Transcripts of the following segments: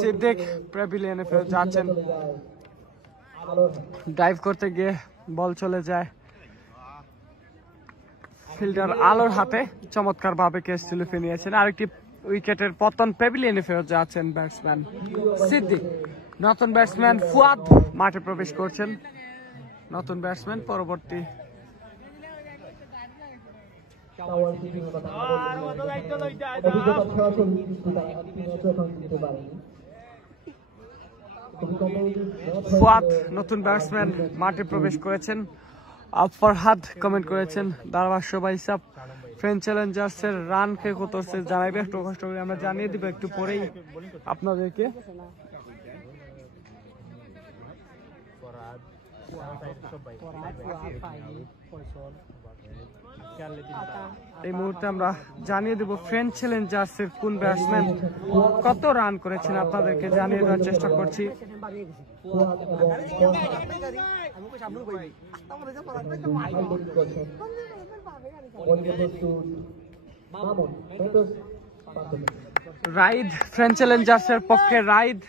সিদ্দিক প্যাভিলিয়নে ফেরত যাচ্ছেন, ডাইভ করতে গিয়ে বল চলে যায় ফিল্ডার আলোর হাতে, চমৎকার ভাবে ক্যাচ তুলে নিয়েছেন। আরেকটি উইকেটের পতন, প্যাভিলিয়নে ফেরত যাচ্ছেন ব্যাটসম্যান সিদ্দিক। নতুন ব্যাটসম্যান ফুয়াদ মাঠে প্রবেশ করছেন, নতুন ব্যাটসম্যান পরবর্তী ফুয়াদ নতুন ব্যাটসম্যান মাঠে প্রবেশ করেছেন। ফরহাদ কমেন্ট করেছেন ধারাভাষ্য বা হিসাব ফ্রেঞ্চ চ্যালেঞ্জার্সের রান কে কত জানাইবে, একটু কষ্ট করে আমরা জানিয়ে দিব একটু পরেই আপনাদেরকে। এই মুহূর্তে আমরা জানিয়ে দেব ফ্রেঞ্চ চ্যালেঞ্জার্সের কোন ব্যাটসম্যান কত রান করেছেন, আপনাদেরকে জানিয়ে দেওয়ার চেষ্টা করছি। রাইড ফ্রেঞ্চ চ্যালেঞ্জার্সের পক্ষে রাইড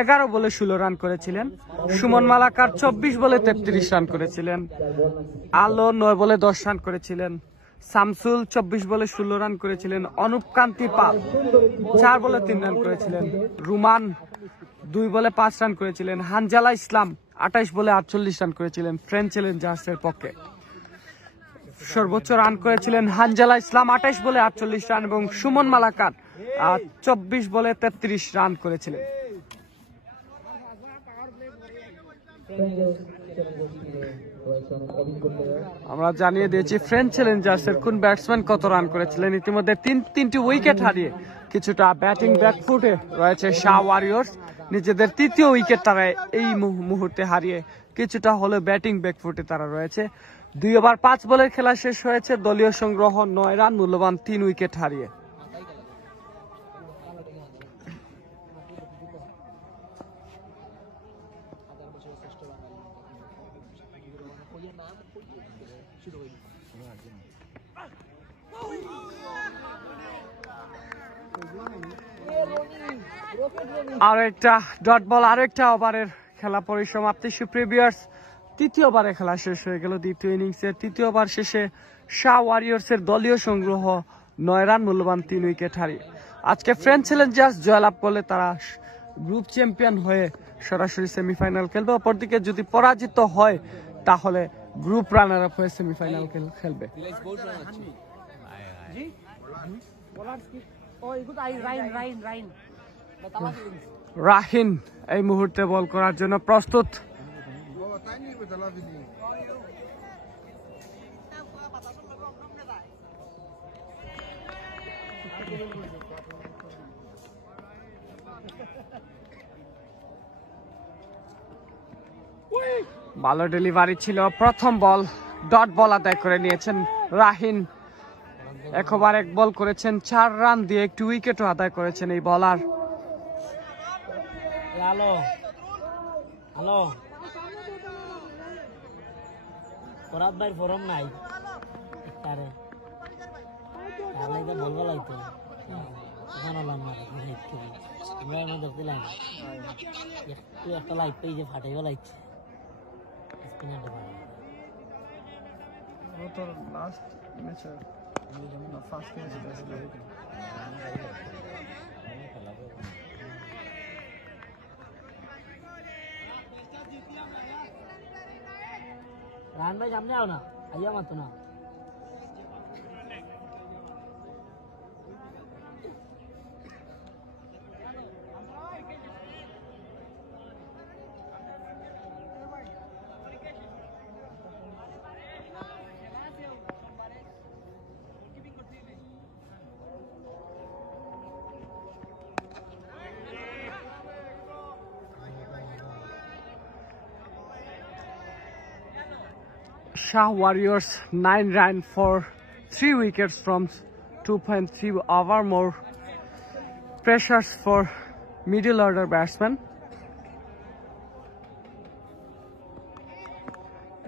11 বলে 16 রান করেছিলেন। সুমন মালাকার 24 বলে 33 রান করেছিলেন। আলো 9 বলে 10 রান করেছিলেন। শামসুল 24 বলে 16 রান করেছিলেন। অনুপ কান্তি পাল 4 বলে 3 রান করেছিলেন। রুমান 2 বলে 5 রান করেছিলেন। হানজালা ইসলাম 28 বলে 48 রান করেছিলেন ফ্রেঞ্চ চ্যালেঞ্জার্সের পক্ষে। সর্বোচ্চ রান করেছিলেন হানজালা ইসলাম 28 বলে 48 রান এবং সুমন মালাকার 24 বলে 33 রান করেছিলেন। আমরা জানিয়ে দিয়েছি ফ্রেঞ্চ চ্যালেঞ্জার্সের কোন ব্যাটসম্যান কত রান করেছিলেন। ইতিমধ্যে তিনটি উইকেট হারিয়ে কিছুটা ব্যাটিং ব্যাকফুটে রয়েছে শাহ ওয়ারিয়র্স। নিজেদের তৃতীয় উইকেট তারা এই মুহূর্তে হারিয়ে কিছুটা হলে ব্যাটিং ব্যাকফুটে তারা রয়েছে। 2 ওভার 5 বলের খেলা শেষ হয়েছে, দলীয় সংগ্রহ 9 রান, মূল্যবান 3 উইকেট হারিয়ে। আর একটা ডট বল, আরেকটা ওভারের খেলা পরিসমাপ্তি। সুপ্রিয় ভিউয়ার্স, তৃতীয় ওভারে খেলা শেষ হয়ে গেল। দ্বিতীয় ইনিংসের তৃতীয় ওভার শেষে শাহ ওয়ারিয়র্সের দলীয় সংগ্রহ 9 রান, মূল্যবান 3 উইকেট হারিয়ে আজকে ফ্রেঞ্চ চ্যালেঞ্জার্স জয়লাভ করলে তারা গ্রুপ চ্যাম্পিয়ন হয়ে সরাসরি সেমিফাইনাল খেলবে। অপরদিকে যদি পরাজিত হয় তাহলে গ্রুপ রানার আপ হয়ে সেমিফাইনাল খেলবে। রাহিন এই মুহূর্তে বল করার জন্য প্রস্তুত। ভালো ডেলিভারি ছিল, প্রথম বল ডট বল আদায় করে নিয়েছেন রাহিন। 1 ওভার 1 বল করেছেন, 4 রান দিয়ে একটি উইকেটও আদায় করেছেন এই বলার। হ্যালো হ্যালো পরাব ভাই ফরম নাই তারে তাহলে তো বলবো লাইতো জানালাম না আমরা এনে ধরতে লাইন একটু একটা লাইট পেয়ে যে ফাটাইও লাইছে স্পিনারটা ফাটাই ও তো লাস্ট ম্যাচে না ফার্স্ট ম্যাচে ছিল। রান ভাই সামনে आओ না, আইয়া মাতো না। Shah Warriors 9 ran for 3 wickets from 2.3 over. More pressures for middle order batsman.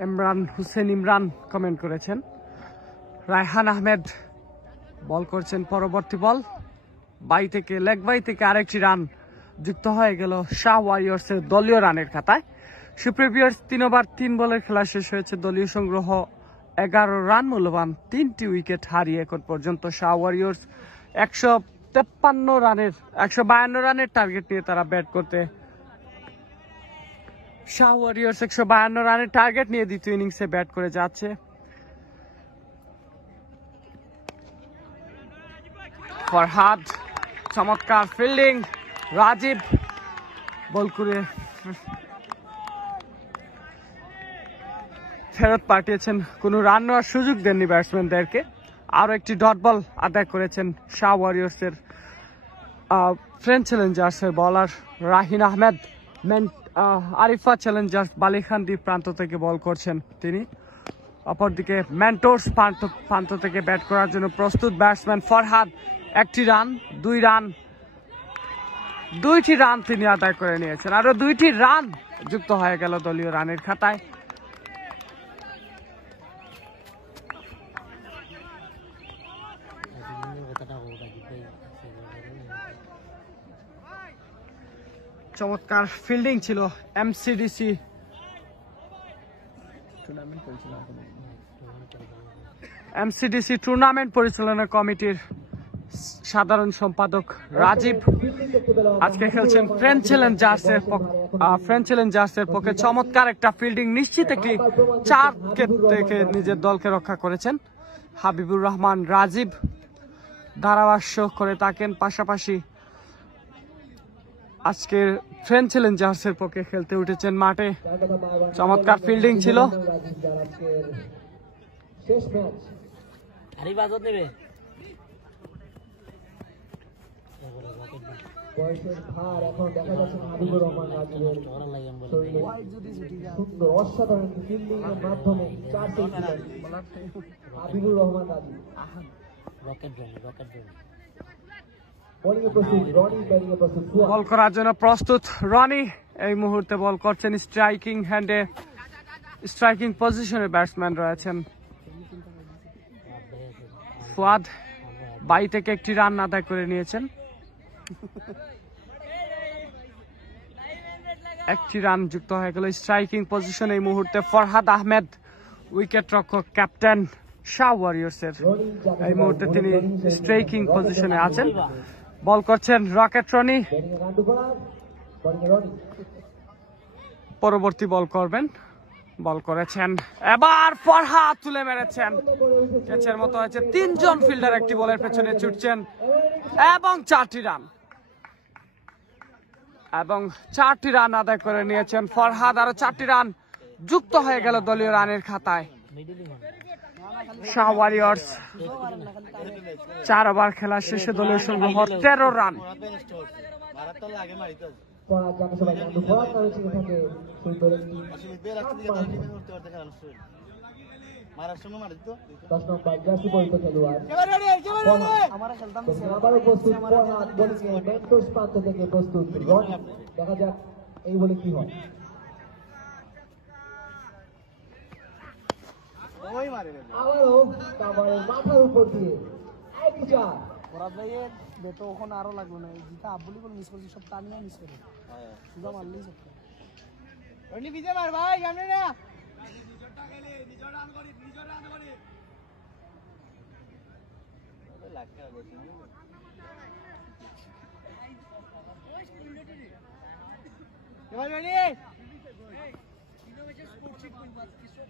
Imran comment করেছেন। রায়হান আহমেদ বল করছেন, পরবর্তী বল বাই থেকে লেগ বাই থেকে আরেকটি রান যুক্ত হয়ে গেল শাহ ওয়ারিয়র্সের দলীয় রানের খাতায়। সুপ্রিয় ভিউয়ার্স, 3 ওভার 3 বলের খেলা শেষ হয়েছে। দলীয় সংগ্রহ 11 রান, মূল্যবান 3টি উইকেট হারিয়ে এখন পর্যন্ত শাহ ওয়ারিয়র্স 152 রানের টার্গেট নিয়ে তারা ব্যাট করতে শাহ ওয়ারিয়র্স 152 রানের টার্গেট নিয়ে দ্বিতীয় ইনিংসে ব্যাট করে যাচ্ছে। ফরহাদ, চমৎকার ফিল্ডিং, রাজীব বল করে ফেরত পাঠিয়েছেন, কোনো রান নেওয়ার সুযোগ দেননি ব্যাটসম্যানদেরকে। আরো একটি ডট বল আদায় করেছেন শাহ ওয়ারিয়র্সের ফ্রেঞ্চ চ্যালেঞ্জার্সের বলার রাহিন আহমেদ। আরিফা চ্যালেঞ্জার্স বালিখান্দি প্রান্ত থেকে বল করছেন তিনি। অপরদিকে মেন্টর্স প্রান্ত থেকে ব্যাট করার জন্য প্রস্তুত ব্যাটসম্যান ফরহাদ। একটি রান, 2টি রান তিনি আদায় করে নিয়েছেন। আরো 2টি রান যুক্ত হয়ে গেল দলীয় রানের খাতায়। চমৎকার ফিল্ডিং ছিল এমসিডিসি টুর্নামেন্ট পরিচালনা কমিটির সাধারণ সম্পাদক রাজীব আজকে খেলছেন ফ্রেঞ্চ চ্যালেঞ্জার্সের পক্ষে। চমৎকার একটা ফিল্ডিং, নিশ্চিত একটি 4 থেকে নিজের দলকে রক্ষা করেছেন হাবিবুর রহমান রাজীব। ধারাভাষ্য করে থাকেন, পাশাপাশি আজকের ফ্রেঞ্চ চ্যালেঞ্জার্সের পক্ষে খেলতে উঠেছেন মাঠে। চমৎকার ফিল্ডিং ছিল। অসাধারণ ফিল্ডিং এর মাধ্যমে 4 সেঞ্চুরি হাবিবুর রহমান রাজীব। বল করার জন্য প্রস্তুত রনি, এই মুহূর্তে বল করছেন স্ট্রাইকিং পজিশনে ব্যাটসম্যান রয়েছেন ফুয়াদ। 22 থেকে একটি রান আদায় করে নিয়েছেন। একটি রান যুক্ত হয়ে গেল। স্ট্রাইকিং পজিশন এই মুহূর্তে ফরহাদ আহমেদ, উইকেট রক্ষক ক্যাপ্টেন শাহ ওয়ারিয়র্সের। এই মুহূর্তে তিনি স্ট্রাইকিং পজিশনে আছেন। বল করছেন রকেট রনি, পরবর্তী বল করবেন। বল করেছেন, এবার ফরহাদ তুলে মেরেছেন, ক্যাচের মতো হয়েছে। 3 জন ফিল্ডার একটি বলের পেছনে ছুটছেন এবং 4টি রান আদায় করে নিয়েছেন ফরহাদ। আরো 4টি রান যুক্ত হয়ে গেল দলীয় রানের খাতায়। শাহ ওয়ারিয়র্স 4 ওভার খেলা শেষে দলীয় সংগ্রহ 13 রান। দেখা যাক এই বলে কি হয়। আবারও কাভারের মাথার উপর দিয়ে একটি চার। ফরহাদ ভাইয়ের বেটো ওখানে আরো লাগলো না, জিতা আব্বুলি বল মিস করছি, সব টানিয়া মিস করে সুদা মারলেই সব। ওনি বিজয় মার ভাই, সামনে না নিজরটা গেলে নিজর রান করি। লাগতে হবে এবার রেডি ইনোভেশন স্পোর্টস পয়েন্ট বাদ কিছু।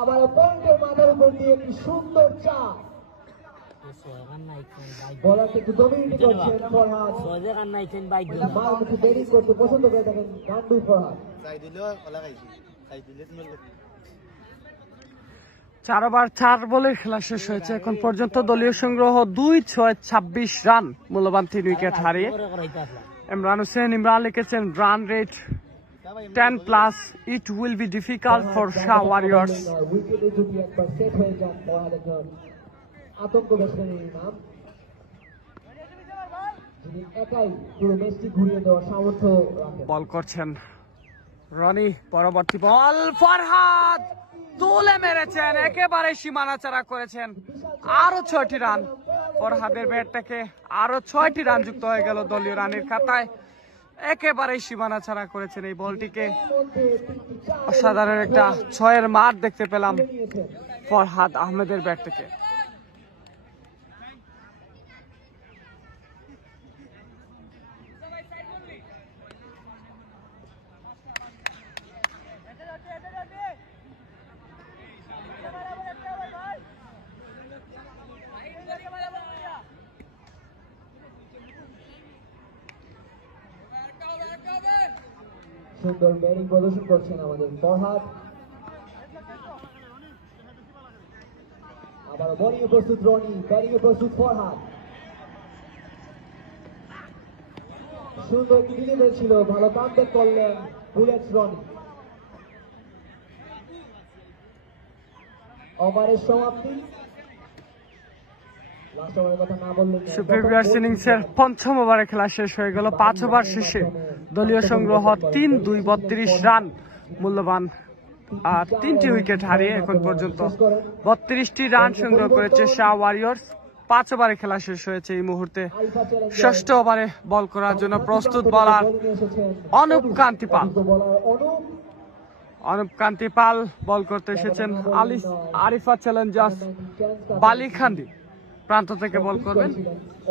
আবার পয়েন্টের মাথার উপর দিয়ে একটি সুন্দর চার। বলারকে একটু ডমিনেট করছেন ফরহাদ। একটু দেরি করতে পছন্দ করে থাকেন গান্ডু ফরহাদ। 4 ওভার 4 বলে খেলা শেষ হয়েছে। এখন পর্যন্ত দলীয় সংগ্রহ 2-6-26 রান, মূল্যবান 3 উইকেট হারিয়ে। ইমরান লিখেছেন run rate 10+, it will be difficult for Shah Warriors. আতঙ্ক ব্যাটসম্যানের নাম, যিনি একাই পুরো ম্যাচটি ঘুরিয়ে দেওয়ার সামর্থ্য রাখেন। বল করছেন রনি, পরবর্তী বল ফরহাদ, তুলে মেরেছেন, একেবারে সীমানা ছাড়া করেছেন। আরো 6টি রান ফরহাদের ব্যাট থেকে, আরো 6টি রান যুক্ত হয়ে গেল দলীয় রানের খাতায়। একেবারে সীমানা ছাড়া করেছেন এই বলটিকে। অসাধারণ একটা 6-এর মার দেখতে পেলাম ফরহাদ আহমেদের ব্যাট থেকে। সুন্দর ব্যাটিং প্রদর্শন করছেন আমাদের ফরহাদ। আবার বোলিং এ প্রস্তুত রনি, ব্যাটিং এ প্রস্তুত ফরহাদ। সুন্দর ডিলিভারি ছিল, ভালো কামব্যাক করলেন বুলেটস রনি। ওভারের সমাপ্তি। সুপার বিয়ার্স ইনিংসের পঞ্চম ওভারে খেলা শেষ হয়ে গেল। 5 ওভার শেষে দলীয় সংগ্রহ 3-2 রান মূল্যবান, আর 3টি উইকেট হারিয়ে এখন পর্যন্ত 32টি রান সংগ্রহ করেছে শাহ ওয়ারিয়র্স। 5 ওভারে খেলা শেষ হয়েছে এই মুহূর্তে। 6ষ্ঠ ওভারে বল করার জন্য প্রস্তুত বোলার অনুপ কান্তি পাল। অনুপ কান্তি পাল বল করতে এসেছেন। আরিফা চ্যালেঞ্জার্স বালিখান্দি প্রান্ত থেকে বল করবেন।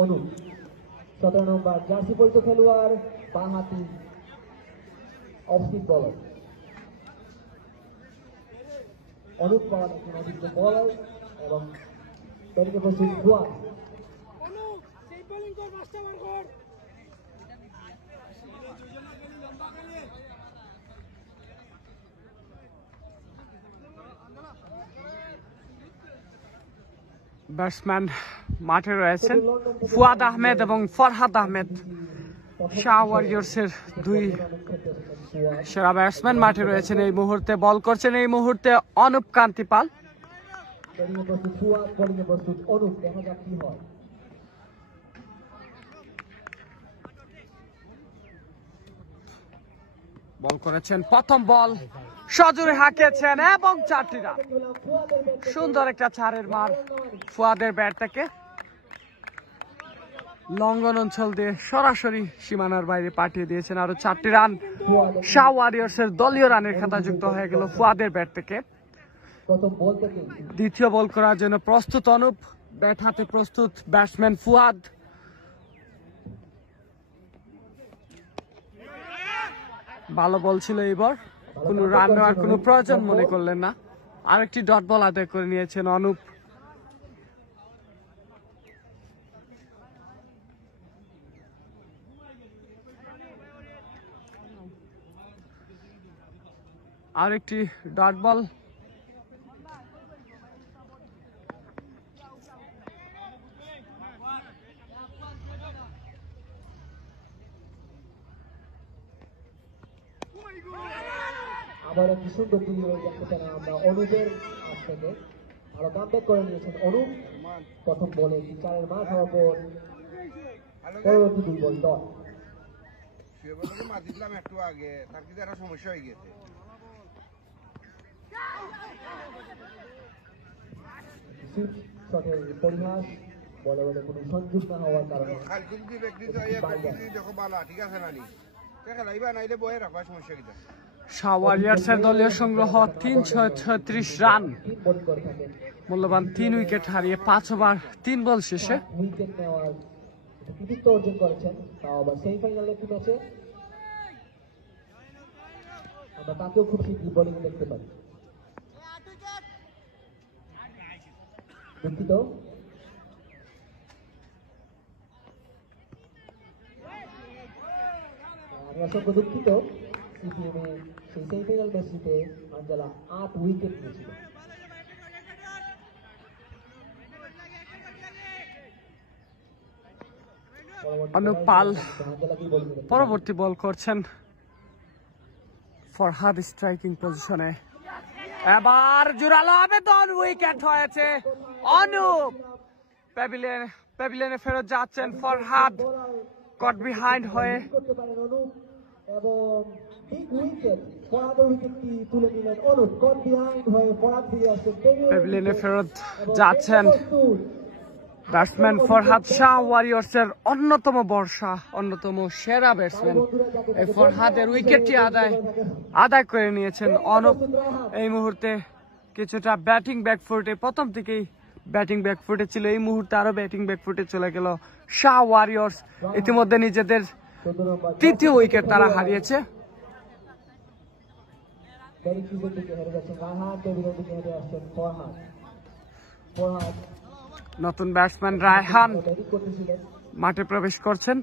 অনুপ 17 নম্বর জার্সি পরিচিত খেলোয়াড়, বাঁহাতি অফ স্পিন বোলার। অনুপ পাল একজন অভিজ্ঞ বোলার এবং ব্যাটিংয়ে প্রস্তুত ফুয়াদ। ব্যাটসম্যান মাঠে রয়েছেন ফুয়াদ আহমেদ এবং ফরহাদ আহমেদ। শাহ ওয়ারিয়র্সের 2 সেরা ব্যাটসম্যান মাঠে রয়েছেন এই মুহূর্তে। বল করছেন এই মুহূর্তে অনুপ কান্তি পাল। ব্যাটিংয়ে প্রস্তুত ফুয়াদ, বোলিংয়ে প্রস্তুত অনুপ। দেখা যাক কি হয়। বল করেছেন, প্রথম বল সজোরে হাঁকিয়েছেন এবং 4টি রান। সুন্দর একটা 4-এর মার ফুয়াদের ব্যাট থেকে লঙ্ঘন অঞ্চল দিয়ে সরাসরি সীমানার বাইরে পাঠিয়ে দিয়েছেন। আরো 4টি রান শাহ ওয়ারিয়র্সের দলীয় রানের খাতা যুক্ত হয়ে গেল ফুয়াদের ব্যাট থেকে। দ্বিতীয় বল করার জন্য প্রস্তুত অনুপ, ব্যাট হাতে প্রস্তুত ব্যাটসম্যান ফুয়াদ। ভালো বল ছিল এইবার, কোনো রান নেওয়ার কোনো প্রয়োজন মনে করলেন না। আরেকটি ডট বল আদায় করে নিয়েছেন অনুপ। আরেকটি ডট বল। আবার একটি সুন্দর ডেলিভারি দেখতে পেলাম আমরা অনুপের কাছ থেকে। ভালো কামব্যাক করে নিয়েছেন অনুপ। প্রথম বলে একটি 4-এর মার হওয়ার পর পরবর্তী 2 বল ডট। একটু আগে তার কি একটা সমস্যা হয়ে গেছে। শটের পরিহাস, বলে বলে কোনো সংযোগ না হওয়ার কারণে দেখো বালা ঠিক আছে নানি খেলাইবা নাইলে বয়ে রাখবা সমস্যা কি। শাহ ওয়ারিয়র্সের দলীয় সংগ্রহ 336 রান মূল্যবান 3 উইকেট হারিয়ে 5 ওভার 3 বল শেষে উইকেট নেওয়ার কৃতিত্ব অর্জন করেছেন, তাও আবার সেমিফাইনালের একটি ম্যাচে। আমরা তাকেও খুব শীঘ্রই বোলিং দেখতে পাই। দুঃখিত, আমি অসংখ্য দুঃখিত। সিপিএমে সেই সেমিফাইনাল ম্যাচটিতে আঞ্জালা 8 উইকেট নিয়েছিল। অনুপ পাল পরবর্তী বল করছেন। ফরহাদ স্ট্রাইকিং পজিশনে, এবার জোরালো আবেদন, উইকেট হয়েছে। অনুপ প্যাভিলিয়নে ফেরত যাচ্ছেন ফরহাদ, কট বিহাইন্ড হয়ে। এবং বিগ উইকেট, ফরহাদের উইকেটটি তুলে নিলেন অনুপ। গন বিহাইন্ড হয়ে ফরহাদ ফিরে আসছেন প্যাভিলিয়নে ফেরত যাচ্ছেন ব্যাটসম্যান ফরহাদ শাহ, ওয়ারিয়র্সের অন্যতম বর্ষা, অন্যতম সেরা ব্যাটসম্যান। এই ফরহাদের উইকেটটি আদায় করে নিয়েছেন অনুপ। এই মুহূর্তে কিছুটা ব্যাটিং ব্যাকফুটে, প্রথম থেকেই ব্যাটিং ব্যাকফুটে ছিল, এই মুহূর্তে আরো ব্যাটিং ব্যাকফুটে চলে গেল শাহ ওয়ারিয়র্স। ইতিমধ্যে নিজেদের তৃতীয় উইকেট তারা হারিয়েছে। নতুন ব্যাটসম্যান রায়হান মাঠে প্রবেশ করছেন।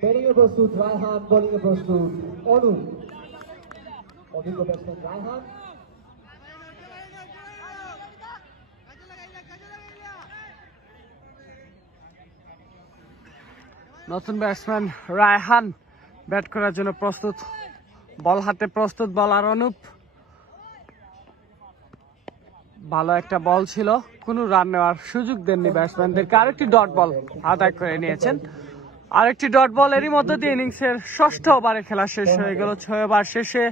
ব্যাটিংয়ে প্রস্তুত রায়হান, বোলিংয়ে প্রস্তুত অনুপ। অভিজ্ঞ ব্যাটসম্যান রায়হান। নতুন ব্যাটসম্যান রায়হান ব্যাট করার জন্য প্রস্তুত, বল হাতে প্রস্তুত বলার অনুপ। ভালো একটা বল ছিল, কোনো রান নেওয়ার সুযোগ দেননি ব্যাটসম্যানদেরকে। আরেকটি ডট বল আদায় করে নিয়েছেন, আরেকটি ডট বল। এরই মধ্যে দিয়ে ইনিংসের ষষ্ঠ ওভারে খেলা শেষ হয়ে গেল। 6 ওভার শেষে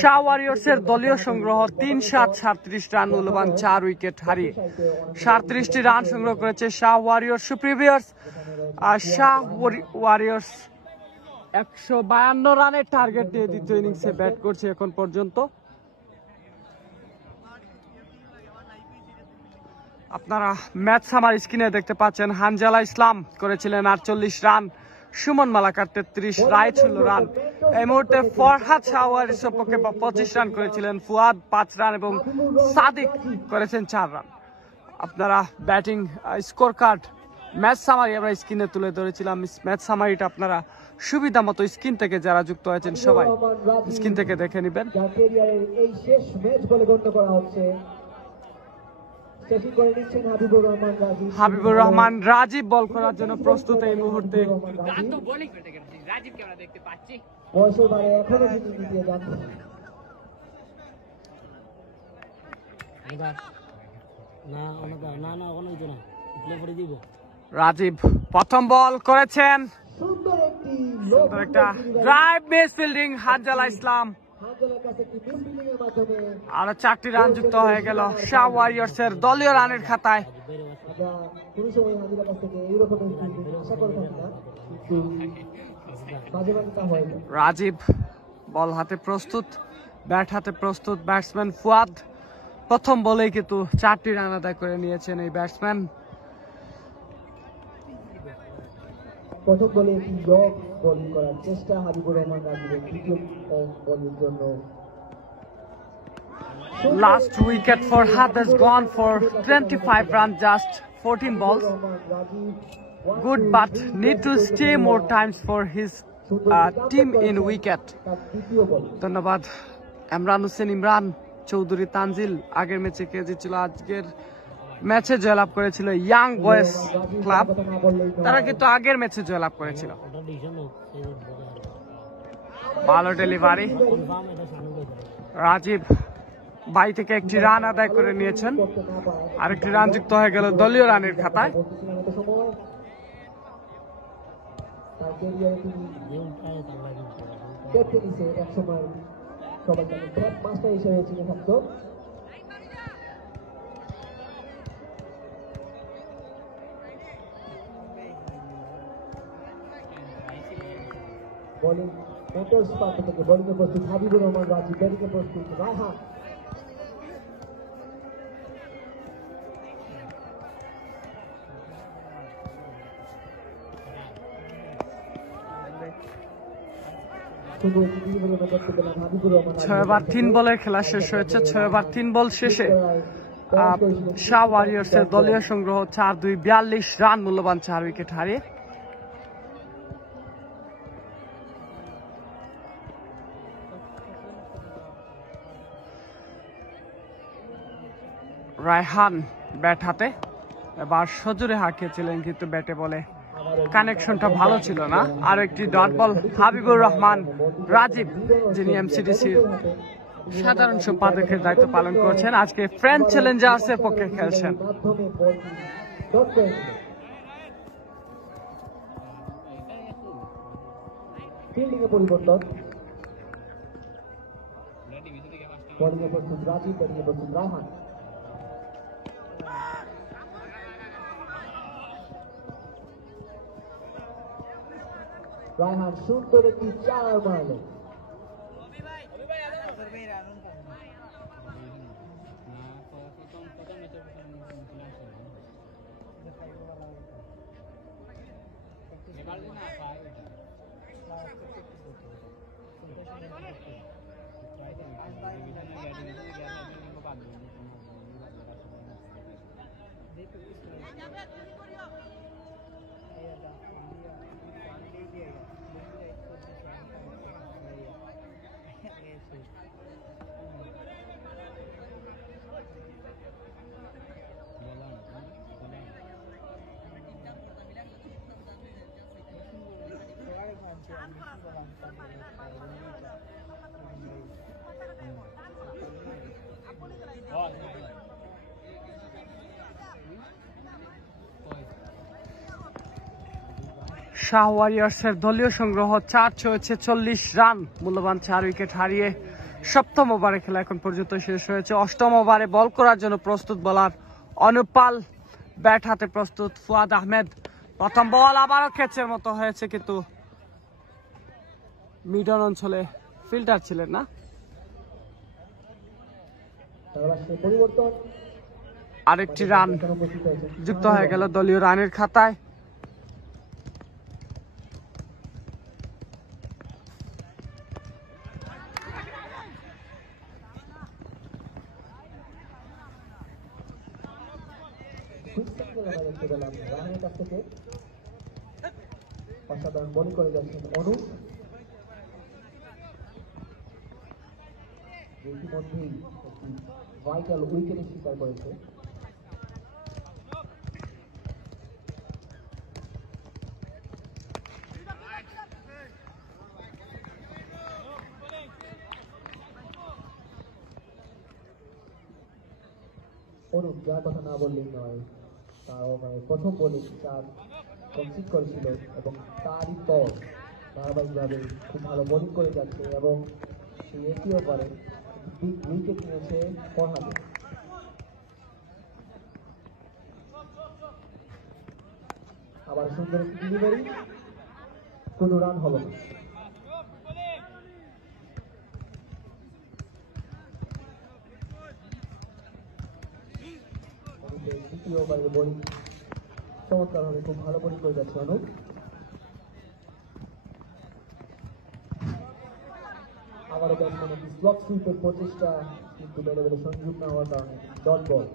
শাহ ওয়ারিয়র্সের দলীয় সংগ্রহ 3-7-37 রান, মূল্যবান 4 উইকেট হারিয়ে 37টি রান সংগ্রহ করেছে শাহ ওয়ারিয়র্স। সুপ্রিভিয়ার্স, শাহ ওয়ারিয়র্স 152 রানের টার্গেট দিয়ে দ্বিতীয় ইনিংসে ব্যাট করছে এখন পর্যন্ত। আপনারা ম্যাচ সামার স্ক্রিনে দেখতে পাচ্ছেন, হানজালা ইসলাম করেছিলেন 48 রান, সুমন মালাকার 33, রায় ছিল রান। এই মুহূর্তে ফরহাদ শাহ ওয়ারিয়র্সের পক্ষে 25 রান করেছিলেন, ফুয়াদ 5 রান এবং সাদিক করেছেন 4 রান। আপনারা batting score card match summary আমরা স্ক্রিনে তুলে ধরেছিলাম। ম্যাচ সামারিটা আপনারা সুবিধা মতো স্ক্রিন থেকে যারা যুক্ত হয়েছেন সবাই স্ক্রিন থেকে দেখে নেবেন। যার ক্যারিয়ারের এই শেষ ম্যাচ বলে গণ্য করা হচ্ছে। হাবিবুর রহমান রাজীব বল করার জন্য প্রস্তুত এই মুহূর্তে। রাজীব প্রথম বল করেছেন, সুন্দর একটা ড্রাইভ, মিস ফিল্ডিং হানজালা ইসলাম। আরো 4টি রান যুক্ত হয়ে গেল শাহ ওয়ারিয়র্সের দলীয় রানের খাতায়। রাজীব বল হাতে প্রস্তুত, ব্যাট হাতে প্রস্তুত ব্যাটসম্যান ফুয়াদ। প্রথম বলেই কিন্তু 4টি রান আদায় করে নিয়েছেন এই ব্যাটসম্যান। প্রথম বলে একটি লগ বোলিং করার চেষ্টা হাবিবুর রহমান রাজীবের তৃতীয় বলের জন্য। Last wicket for Had has gone for 25 runs, just 14 balls. Good, but need to stay more times for his team in wicket. ধন্যবাদ ইমরান হোসেন, ইমরান চৌধুরী, তানজিল। আগের ম্যাচে কে জিতছিল, আজকের ম্যাচে জয়লাভ করেছিল ইয়াং বয়েজ ক্লাব, তারা কিন্তু আগের ম্যাচে জয়লাভ করেছিল। ভালো ডেলিভারি, রাজীব বাই থেকে একটি রান আদায় করে নিয়েছেন, আরেকটি রান যুক্ত হয়ে গেল দলীয় রানের খাতায়। বোলিং মোটরস পার্ট থেকে বোলিংয়ে প্রস্তুত হাবিবুর রহমান রাজীব, ব্যাটিংয়ে প্রস্তুত রায়হান। ছয় ওভার 3 বলের খেলা শেষ হয়েছে। 6 ওভার 3 বল শেষে শাহ ওয়ারিয়র্সের দলীয় সংগ্রহ 4-2 42 রান, মূল্যবান 4 উইকেট হারিয়ে। রায়হান ব্যাট হাতে, এবার সজোরে হাঁকিয়েছিলেন কিন্তু ব্যাটে বলে কানেকশনটা ভালো ছিল না। আর একটি ডট বল হাবিবুর রহমান রাজীব, যিনি এমসিডিসির সাধারণ সম্পাদকের দায়িত্ব পালন করছেন, আজকে ফ্রেঞ্চ চ্যালেঞ্জার্সের পক্ষে খেলছেন। পরিবর্তন, বোলিংয়ে প্রস্তুত রাজীব, ব্যাটিংয়ে প্রস্তুত রায়হান। রায়হান সুন্দর একটি 4 মারলেন। শাহ ওয়ারিয়র্সের দলীয় সংগ্রহ 446 রান, মূল্যবান 4 উইকেট হারিয়ে সপ্তম ওভারে খেলা এখন পর্যন্ত শেষ হয়েছে। অষ্টম ওভারে বল করার জন্য প্রস্তুত বোলার অনুপাল, ব্যাট হাতে প্রস্তুত ফুয়াদ আহমেদ। প্রথম বল আবারও ক্যাচের মতো হয়েছে, কিন্তু মিডল অঞ্চলে ফিল্টার ছিলেন না। আরেকটি রান যুক্ত হয়ে গেল দলীয় রানের খাতায়। অসাধারণ বোলিং করে যাচ্ছেন অনুপ, ইতিমধ্যেই একটি ভাইটাল উইকেটের শিকার করেছে। অনুপ যার কথা না বললেই নয়, তার ওভারে প্রথম বলে 4 কনসিড করেছিল এবং তারই পর ধারাবাহিকভাবে খুব ভালো বোলিং করে যাচ্ছে এবং সেই একই ওভারে বিগ উইকেট নিয়েছে ফরহাদে। আবার সুন্দর একটি ডেলিভারি, কোনো রান হলো না। দ্বিতীয় ওভারের বোলিং চমৎকার ভাবে খুব ভালো বোলিং করে যাচ্ছে অনুপ। আবারও ব্যাটসম্যান একটি স্লগ সুইপের প্রচেষ্টা, কিন্তু বেলে বেলে সংযোগ না হওয়ার কারণে ডট বল।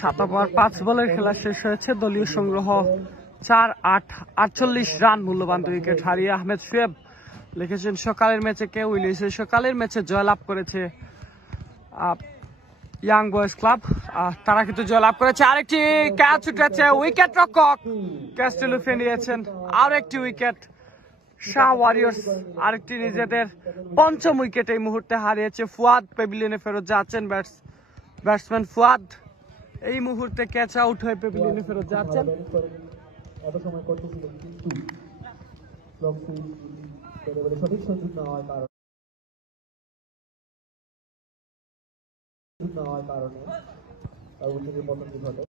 7 ওভার 5 বলের খেলা শেষ হয়েছে। দলীয় সংগ্রহ 4-8-48 রান, মূল্যবান 2 উইকেট হারিয়ে। আহমেদ শোয়েব লিখেছেন সকালের ম্যাচে কে উইন হয়েছে। সকালের ম্যাচে জয়লাভ করেছে ইয়াং বয়েজ ক্লাব, তারা কিন্তু জয়লাভ করেছে। আরেকটি ক্যাচ উঠেছে, উইকেট রক্ষক ক্যাচটি লুফে নিয়েছেন। আর একটি উইকেট, শাহ ওয়ারিয়র্স আরেকটি নিজেদের পঞ্চম উইকেট এই মুহূর্তে হারিয়েছে। ফুয়াদ প্যাভিলিয়নে ফেরত যাচ্ছেন, ব্যাটসম্যান ফুয়াদ এই মুহূর্তে ক্যাচ আউট হয়ে প্যাভিলিয়নে ফেরত যাচ্ছেন। এত সময় করতেছিলেন কিন্তু স্লগ সুইপ সঠিক সংযোগ না হওয়ার কারণে তার উইকেটের পতন ঘটে।